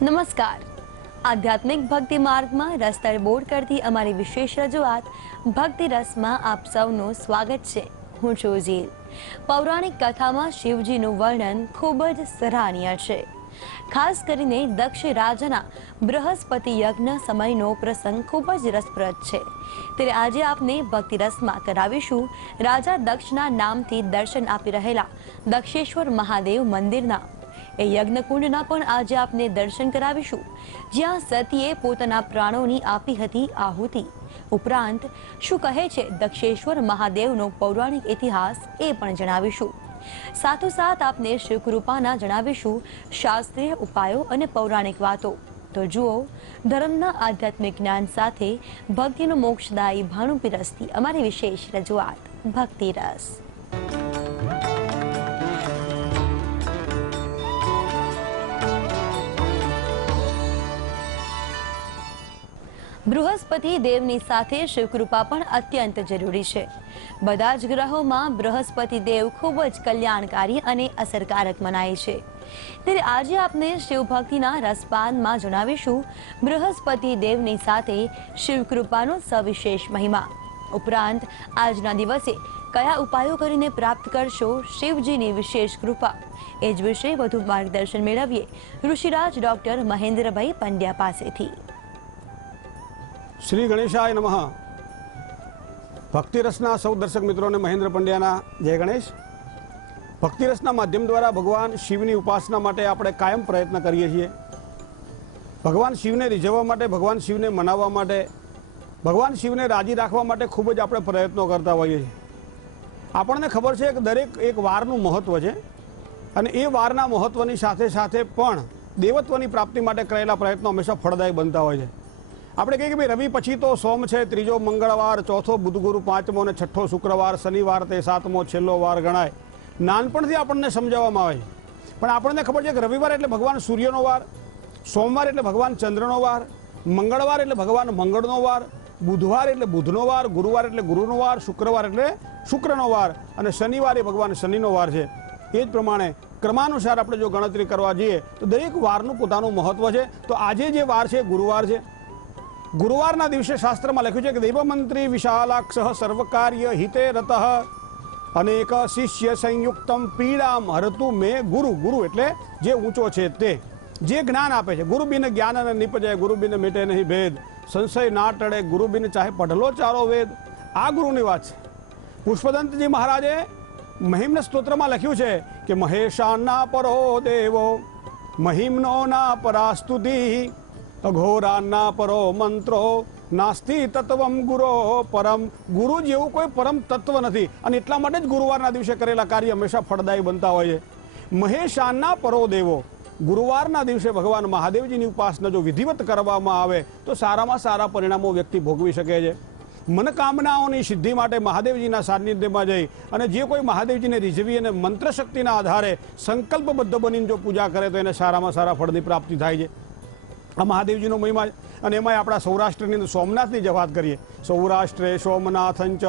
નમસ્કાર. આધ્યાત્મિક ભક્તિ માર્ગમાં રસ તરબોળ કરતી અમારી વિશેષ રજૂઆત ભક્તિ રસમાં આપ સૌનું સ્વાગત છે. હું છું જીલ. પૌરાણિક કથામાં શિવજીનું વર્ણન ખૂબ જ સરાહનીય છે. ખાસ કરીને દક્ષ રાજાના બૃહસ્પતિ યજ્ઞ સમયનો પ્રસંગ ખૂબ જ રસપ્રદ છે. ત્યારે આજે આપને ભક્તિ રસમાં કરાવીશું રાજા દક્ષના નામથી દર્શન આપી રહેલા દક્ષેશ્વર મહાદેવ મંદિરના. એ યજ્ઞકુંડના પણ આજે આપને દર્શન કરાવીશું, જ્યાં સતીએ પોતાના પ્રાણોની આપી હતી આહુતિ. ઉપરાંત શું કહે છે દક્ષેશ્વર મહાદેવનો પૌરાણિક ઇતિહાસ એ પણ જણાવીશું. સાથોસાથ આપને શિવકૃપાના જણાવીશું શાસ્ત્રીય ઉપાયો અને પૌરાણિક વાતો. તો જુઓ, ધર્મના આધ્યાત્મિક જ્ઞાન સાથે ભક્તિનો મોક્ષદાયી ભાણું પીરસતી અમારી વિશેષ રજૂઆત ભક્તિ રસ. બૃહસ્પતિ દેવની સાથે શિવકૃપા પણ અત્યંત જરૂરી છે. બધા જ ગ્રહોમાં બૃહસ્પતિ દેવ ખૂબ જ કલ્યાણકારી અને અસરકારક મનાય છે. ત્યારે આજે આપને શિવભક્તિના રસપાનમાં જણાવીશું બૃહસ્પતિ દેવની સાથે શિવકૃપાનો સવિશેષ મહિમા. ઉપરાંત આજના દિવસે કયા ઉપાયો કરીને પ્રાપ્ત કરશો શિવજીની વિશેષ કૃપા, એ જ વિશે વધુ માર્ગદર્શન મેળવીએ ઋષિરાજ ડોક્ટર મહેન્દ્રભાઈ પંડ્યા પાસેથી. શ્રી ગણેશાય નમઃ. ભક્તિરસના સૌ દર્શક મિત્રોને મહેન્દ્ર પંડ્યાના જય ગણેશ. ભક્તિરસના માધ્યમ દ્વારા ભગવાન શિવની ઉપાસના માટે આપણે કાયમ પ્રયત્ન કરીએ છીએ. ભગવાન શિવને રીઝવવા માટે, ભગવાન શિવને મનાવવા માટે, ભગવાન શિવને રાજી રાખવા માટે ખૂબ જ આપણે પ્રયત્નો કરતા હોઈએ છીએ. આપણને ખબર છે કે દરેક એક વારનું મહત્ત્વ છે, અને એ વારના મહત્ત્વની સાથે સાથે પણ દેવત્વની પ્રાપ્તિ માટે કરેલા પ્રયત્નો હંમેશા ફળદાયી બનતા હોય છે. આપણે કહીએ કે ભાઈ રવિ પછી તો સોમ છે, ત્રીજો મંગળવાર, ચોથો બુધ ગુરુ, પાંચમો અને છઠ્ઠો શુક્રવાર, શનિવાર તે સાતમો છેલ્લો વાર ગણાય. નાનપણથી આપણને સમજાવવામાં આવે છે, પણ આપણને ખબર છે કે રવિવાર એટલે ભગવાન સૂર્યનો વાર, સોમવાર એટલે ભગવાન ચંદ્રનો વાર, મંગળવાર એટલે ભગવાન મંગળનો વાર, બુધવાર એટલે બુધનો વાર, ગુરુવાર એટલે ગુરુનો વાર, શુક્રવાર એટલે શુક્રનો વાર, અને શનિવાર એ ભગવાન શનિનો વાર છે. એ જ પ્રમાણે ક્રમાનુસાર આપણે જો ગણતરી કરવા જઈએ તો દરેક વારનું પોતાનું મહત્વ છે. તો આજે જે વાર છે ગુરુવાર છે. ગુરુવારના દિવસે શાસ્ત્રમાં લખ્યું છે કે દૈવમંત્રી વિશાલાક્ષ સર્વકાર્ય હિતે રતઃ અનેક શિષ્ય સંયુક્તમ પીડામ હરતુ મે ગુરુ. ગુરુ એટલે જે ઊંચો છે, તે જે જ્ઞાન આપે છે. ગુરુ બિન જ્ઞાન ન નિપજે, ગુરુ બિન મિટે નહીં ભેદ, સંશય ના ટળે, ગુરુ બિન ચાહે પઢલો ચારો વેદ. આ ગુરુની વાત છે. પુષ્પદંતજી મહારાજે મહિમ્ન સ્તોત્રમાં લખ્યું છે કે મહેશાના પરો દેવો મહિમ્નો ના પરાસ્તુતિ અઘોરાના પરો મંત્રો નાસ્તિ તત્વમ ગુરો પરમ. ગુરુ જેવું કોઈ પરમ તત્વ નથી, અને એટલા માટે જ ગુરુવારના દિવસે કરેલા કાર્ય હંમેશા ફળદાયી બનતા હોય છે. મહેશાના પરો દેવો, ગુરુવારના દિવસે ભગવાન મહાદેવજીની ઉપાસના જો વિધિવત કરવામાં આવે તો સારામાં સારા પરિણામો વ્યક્તિ ભોગવી શકે છે. મનકામનાઓની સિદ્ધિ માટે મહાદેવજીના સાનિધ્યમાં જઈ અને જે કોઈ મહાદેવજીને રીઝવી અને મંત્રશક્તિના આધારે સંકલ્પબદ્ધ બનીને જો પૂજા કરે તો એને સારામાં સારા ફળની પ્રાપ્તિ થાય છે. આ મહાદેવજીનો મહિમા. અને એમાં આપણા સૌરાષ્ટ્રની અંદર સોમનાથની જ વાત કરીએ. સૌરાષ્ટ્રે સોમનાથંચ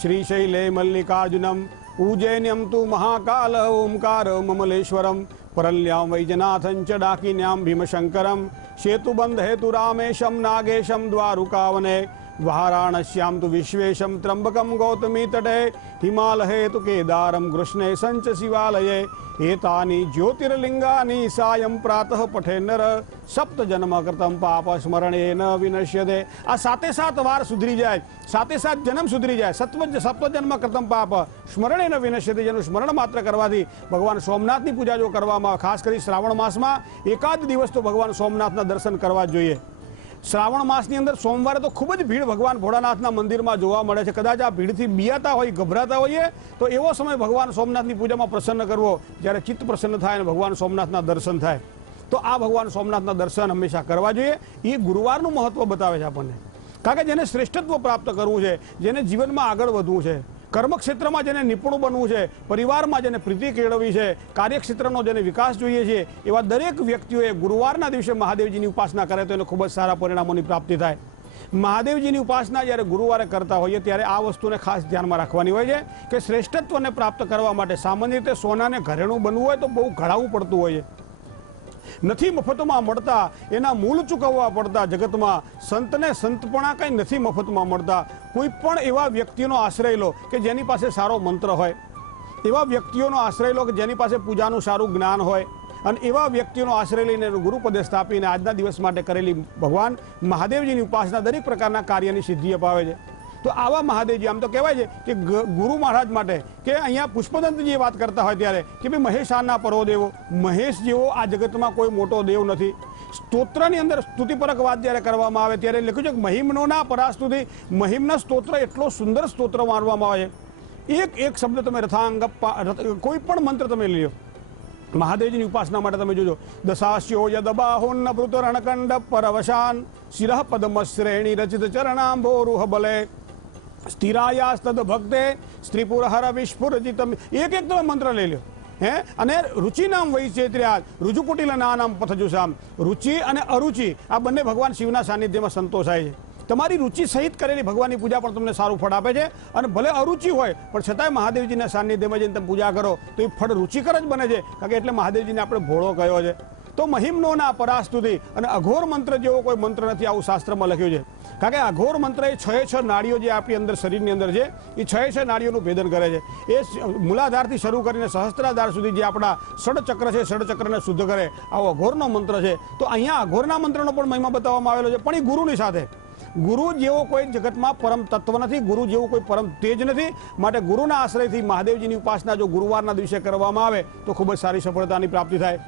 શ્રીશૈલે મલ્લિકાર્જુનમ ઉજ્જૈન્યમ તુ મહાકાલ ઓમકાર મમલેશ્વરમ પરલ્યામ વૈજનાથંચ ડાકિન્યામ ભીમશંકરમ સેતુબંધ હેતુ રામેશમ નાગેશમ દ્વારુકાવને વારાણસ્યામ તુ વિશ્વેશમ ત્રંબકમ ગૌતમી તટે હિમાલયે તુ કેદારમ કૃષ્ણે સંચ શિવાલયે એતાની જ્યોતિર્લિંગાની સાયં પ્રાતઃ પઠે નર સપ્ત જન્મ કૃતમ પાપ સ્મરણેન વિનશ્યતે. આ સાતે સાત વાર સુધરી જાય, સાતે સાત જન્મ સુધરી જાય. સપ્ત જન્મ કૃતમ પાપ સ્મરણેન વિનશ્યતે. જેનું સ્મરણ માત્ર કરવાથી ભગવાન સોમનાથની પૂજા જો કરવામાં આવે, ખાસ કરી શ્રાવણ માસમાં એકાદ દિવસ તો ભગવાન સોમનાથના દર્શન કરવા જ જોઈએ. શ્રાવણ માસની અંદર સોમવારે તો ખૂબ જ ભીડ ભગવાન ભોળાનાથના મંદિરમાં જોવા મળે છે. કદાચ આ ભીડથી બિયાતા હોય, ગભરાતા હોઈએ તો એવો સમય ભગવાન સોમનાથની પૂજામાં પ્રસન્ન કરવો, જ્યારે ચિત્ત પ્રસન્ન થાય અને ભગવાન સોમનાથના દર્શન થાય. તો આ ભગવાન સોમનાથના દર્શન હંમેશા કરવા જોઈએ. એ ગુરુવારનું મહત્વ બતાવે છે આપણને. કારણ કે જેને શ્રેષ્ઠત્વ પ્રાપ્ત કરવું છે, જેને જીવનમાં આગળ વધવું છે, કર્મક્ષેત્રમાં જેને નિપુણ બનવું છે, પરિવારમાં જેને પ્રીતિ કેળવવી છે, કાર્યક્ષેત્રનો જેને વિકાસ જોઈએ છે, એવા દરેક વ્યક્તિઓએ ગુરુવારના દિવસે મહાદેવજીની ઉપાસના કરે તો એને ખૂબ જ સારા પરિણામોની પ્રાપ્તિ થાય. મહાદેવજીની ઉપાસના જ્યારે ગુરુવારે કરતા હોઈએ ત્યારે આ વસ્તુને ખાસ ધ્યાનમાં રાખવાની હોય છે કે શ્રેષ્ઠત્વને પ્રાપ્ત કરવા માટે સામાન્ય રીતે સોનાને ઘરેણું બનવું હોય તો બહુ ઘડાવવું પડતું હોય છે. નથી મફતમાં મળતા, એના મૂળ ચૂકવવા પડતા. જગતમાં સંતને સંતપણા કંઈ નથી મફતમાં મળતા. કોઈ પણ એવા વ્યક્તિનો આશ્રય લો કે જેની પાસે સારો મંત્ર હોય, એવા વ્યક્તિઓનો આશ્રય લો કે જેની પાસે પૂજાનું સારું જ્ઞાન હોય, અને એવા વ્યક્તિઓનો આશ્રય લઈને ગુરુપદે સ્થાપીને આજના દિવસ માટે કરેલી ભગવાન મહાદેવજીની ઉપાસના દરેક પ્રકારના કાર્યની સિદ્ધિ અપાવે છે. તો આવા મહાદેવજી, આમ તો કહેવાય છે કે ગુરુ મહારાજ માટે કે અહીંયા પુષ્પદંતજી વાત કરતા હોય ત્યારે કે ભાઈ મહેશાના પરો દેવો, મહેશ જેવો આ જગતમાં કોઈ મોટો દેવ નથી. સ્તોત્રની અંદર સ્તુતિપરક વાત જ્યારે કરવામાં આવે ત્યારે લખ્યું છે કે મહિમ્નોના પરાસ્તુતિ, મહિમના સ્તોત્ર એટલો સુંદર સ્તોત્ર માનવામાં આવે છે. એક એક શબ્દ તમે રથાંગ, કોઈ પણ મંત્ર તમે લ્યો, મહાદેવજીની ઉપાસના માટે તમે જોજો. દશાસ્યો યદબાહોન્ન ભૃતરણકંડ પરવશાન શિરઃ પદ્મ શ્રેણી રચિત ચરણાંભોરુહ બલે સ્થિરાયાસ્તદ ભક્તે સ્ત્રીપુર હર વિસ્ફુરજિતમ. એક એક તમે મંત્ર લઈ લો. અને રુચિનામ વૈચેત્ર્યાત રુજુકુટિલ નાનામ પથજુષામ. રુચિ અને અરુચિ આ બંને ભગવાન શિવના સાનિધ્યમાં સંતોષાય છે. તમારી રુચિ સહિત કરેલી ભગવાનની પૂજા પણ તમને સારું ફળ આપે છે. અને ભલે અરુચિ હોય પણ છતાંય મહાદેવજીના સાનિધ્યમાં જઈને તમે પૂજા કરો તો એ ફળ રુચિકર જ બને છે. કારણ કે એટલે મહાદેવજીને આપણે ભોળો કહ્યો છે. તો મહિમ્નોના પરાસ્તુતિ અને અઘોર મંત્ર જેવો કોઈ મંત્ર નથી, આવું શાસ્ત્રમાં લખ્યું છે. કારણ કે અઘોર મંત્ર એ 6 નાડીઓ જે આપણી અંદર શરીરની અંદર છે એ 6 નાડીઓનું ભેદન કરે છે. એ મૂલાધારથી શરૂ કરીને સહસ્ત્રાધાર સુધી જે આપણા ષડચક્ર છે, ષડચક્રને શુદ્ધ કરે આવો અઘોરનો મંત્ર છે. તો અહીંયા અઘોરના મંત્રનો પણ મહિમા બતાવવામાં આવેલો છે, પણ એ ગુરુની સાથે. ગુરુ જેવો કોઈ જગતમાં પરમ તત્વ નથી, ગુરુ જેવું કોઈ પરમ તેજ નથી. માટે ગુરુના આશ્રયથી મહાદેવજીની ઉપાસના જો ગુરુવારના દિવસે કરવામાં આવે તો ખૂબ જ સારી સફળતાની પ્રાપ્તિ થાય.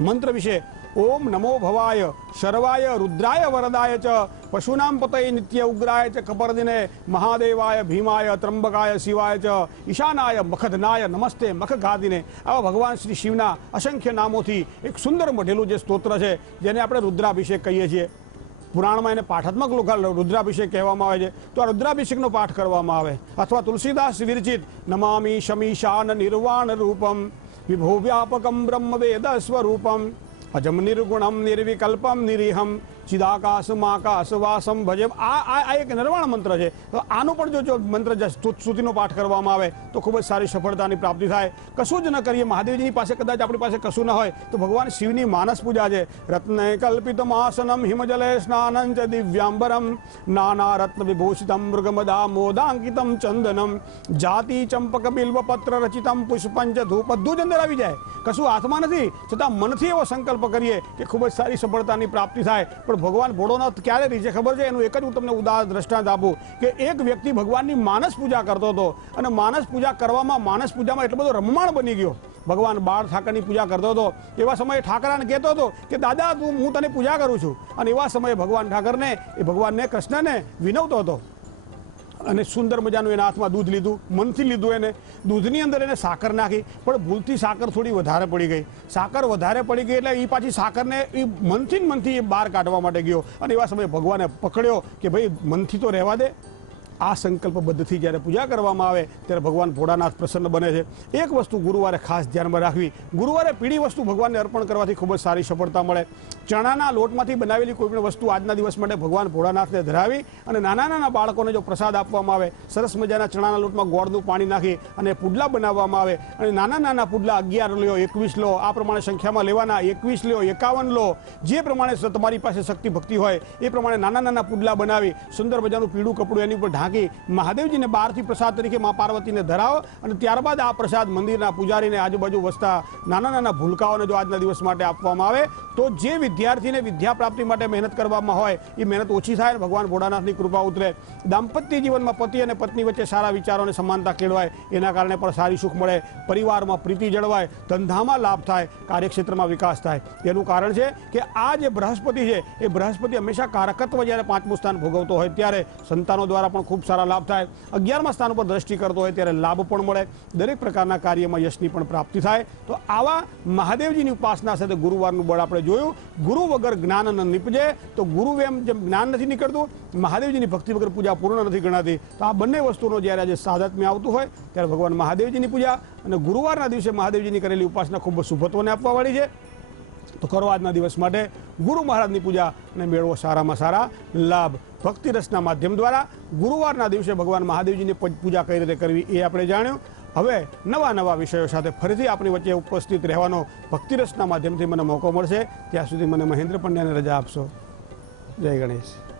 મંત્ર વિશે ઓમ નમો ભવાય શર્વાય રુદ્રાય વરદાય ચ પશુનામ પતય નિત્ય ઉગ્રાય ચ કપર્દિને મહાદેવાય ભીમાય ત્રંબકાય શિવાય ચ ઈશાનાય મખધનાય નમસ્તે મખઘાદિને. આવા ભગવાન શ્રી શિવના અસંખ્ય નામોથી એક સુંદર મઢેલું જે સ્તોત્ર છે જેને આપણે રુદ્રાભિષેક કહીએ છીએ. પુરાણમાં એને પાઠાત્મક રુદ્રાભિષેક કહેવામાં આવે છે. તો આ રુદ્રાભિષેકનો પાઠ કરવામાં આવે. અથવા તુલસીદાસ વિરચિત નમામિ શમીશાન નિર્વાણ રૂપમ વિભો વ્યાપકમ બ્રહ્મ વેદ સ્વરૂપમ અજમ નિર્ગુણમ નિર્વિકલ્પમ નિરીહમ ચિદાકાશમાકાશવાસમ ભજે. આ એક નિર્વાણ મંત્ર છે. તો આનો પણ જો મંત્ર સ્તુતિનો પાઠ કરવામાં આવે તો ખૂબ જ સારી સફળતાની પ્રાપ્તિ થાય. કશું જ ન કરીએ, મહાદેવજીની પાસે કદાચ આપણી પાસે કશું ન હોય તો ભગવાન શિવની માનસ પૂજા છે. રત્ને કલ્પિતમ આસનમ હિમજલે સ્નાનં ચ દિવ્યાંબરમ નાના રત્ન વિભૂષિતમ મૃગમદા મોદાંકિતમ ચંદનમ જાતિ ચંપક બિલ્વ પત્ર રચિતમ પુષ્પંચ ધૂપ. બધું જ અંદર આવી જાય, કશું હાથમાં નથી, છતાં મનથી એવો સંકલ્પ કરીએ કે ખૂબ જ સારી સફળતાની પ્રાપ્તિ થાય. પણ ભગવાન ભોળોનાથ ક્યારે રીઝે ખબર છે? એનું એક જ હું તમને દ્રષ્ટાંત આપું કે એક વ્યક્તિ ભગવાનની માનસ પૂજા કરતો હતો અને માનસ પૂજા કરવામાં, માનસ પૂજામાં એટલો બધો રમમાણ બની ગયો. ભગવાન બાળ ઠાકરની પૂજા કરતો હતો. એવા સમયે ઠાકરાને કહેતો હતો કે દાદા હું તને પૂજા કરું છું. અને એવા સમયે ભગવાન ઠાકરને એ ભગવાનને કૃષ્ણને વિનવતો હતો અને સુંદર મજાનું એના હાથમાં દૂધ લીધું, મનથી લીધું. એને દૂધની અંદર એને સાકર નાખી, પણ ભૂલથી સાકર થોડી વધારે પડી ગઈ. સાકર વધારે પડી ગઈ એટલે એ પાછી સાકરને એ મનથી એ બહાર કાઢવા માટે ગયો. અને એવા સમયે ભગવાને પકડ્યો કે ભાઈ મનથી તો રહેવા દે. આ સંકલ્પબદ્ધથી જ્યારે પૂજા કરવામાં આવે ત્યારે ભગવાન ભોળાનાથ પ્રસન્ન બને છે. એક વસ્તુ ગુરુવારે ખાસ ધ્યાનમાં રાખવી, ગુરુવારે પીળી વસ્તુ ભગવાનને અર્પણ કરવાથી ખૂબ જ સારી સફળતા મળે. ચણાના લોટમાંથી બનાવેલી કોઈ પણ વસ્તુ આજના દિવસ માટે ભગવાન ભોળાનાથને ધરાવી અને નાના નાના બાળકોને જો પ્રસાદ આપવામાં આવે, સરસ મજાના ચણાના લોટમાં ગોળનું પાણી નાખી અને પુડલા બનાવવામાં આવે અને નાના નાના પુડલા 11 લો, 21 લો, આ પ્રમાણે સંખ્યામાં લેવાના, 21 લો, 51 લો, જે પ્રમાણે તમારી પાસે શક્તિ ભક્તિ હોય એ પ્રમાણે નાના નાના પુડલા બનાવી સુંદર મજાનું પીળું કપડું એની ઉપર ઢાંકી મહાદેવજીને બહારથી પ્રસાદ તરીકે મા પાર્વતીને ધરાવો. અને ત્યારબાદ આ પ્રસાદ મંદિરના પૂજારીને આજુબાજુ વસતા નાના નાના ભૂલકાઓને જો આજના દિવસ માટે આપવામાં આવે તો જે વિદ્યાર્થીને વિદ્યા પ્રાપ્તિ માટે મહેનત કરવામાં હોય એ મહેનત ઓછી થાય. ભગવાન ભોળાનાથની કૃપા ઉતરે. દાંપત્ય જીવનમાં પતિ અને પત્ની વચ્ચે સારા વિચારો અને સમાનતા કેળવાય, એના કારણે પણ સારી સુખ મળે, પરિવારમાં પ્રીતિ જળવાય, ધંધામાં લાભ થાય, કાર્યક્ષેત્રમાં વિકાસ થાય. એનું કારણ છે કે આ જે બૃહસ્પતિ છે એ બૃહસ્પતિ હંમેશા કારકત્વ જ્યારે 5મું સ્થાન ભોગવતો હોય ત્યારે સંતાનો દ્વારા પણ ખૂબ સારા લાભ થાય. 11મા સ્થાન ઉપર દ્રષ્ટિ કરતો હોય ત્યારે લાભ પણ મળે, દરેક પ્રકારના કાર્યમાં યશની પણ પ્રાપ્તિ થાય. તો આવા મહાદેવજીની ઉપાસના સાથે ગુરુવારનું બળ આપણે જોયું. ગુરુ વગર જ્ઞાન ન નીપજે. તો ગુરુ એમ જેમ જ્ઞાન નથી નીકળતું, મહાદેવજીની ભક્તિ વગર પૂજા પૂર્ણ નથી ગણાતી. તો આ બંને વસ્તુનો જ્યારે આજે સાધત્મ્ય આવતું હોય ત્યારે ભગવાન મહાદેવજીની પૂજા અને ગુરુવારના દિવસે મહાદેવજીની કરેલી ઉપાસના ખૂબ શુભત્વને આપવાવાળી છે. તો કરો આજના દિવસ માટે ગુરુ મહારાજની પૂજા અને મેળવો સારામાં સારા લાભ. ભક્તિ રસના માધ્યમ દ્વારા ગુરુવારના દિવસે ભગવાન મહાદેવજીની પૂજા કઈ રીતે કરવી એ આપણે જાણ્યું. હવે નવા નવા વિષયો સાથે ફરીથી આપણી વચ્ચે ઉપસ્થિત રહેવાનો ભક્તિરસના માધ્યમથી મને મોકો મળશે. ત્યાં સુધી મને મહેન્દ્ર પંડ્યાને રજા આપશો. જય ગણેશ.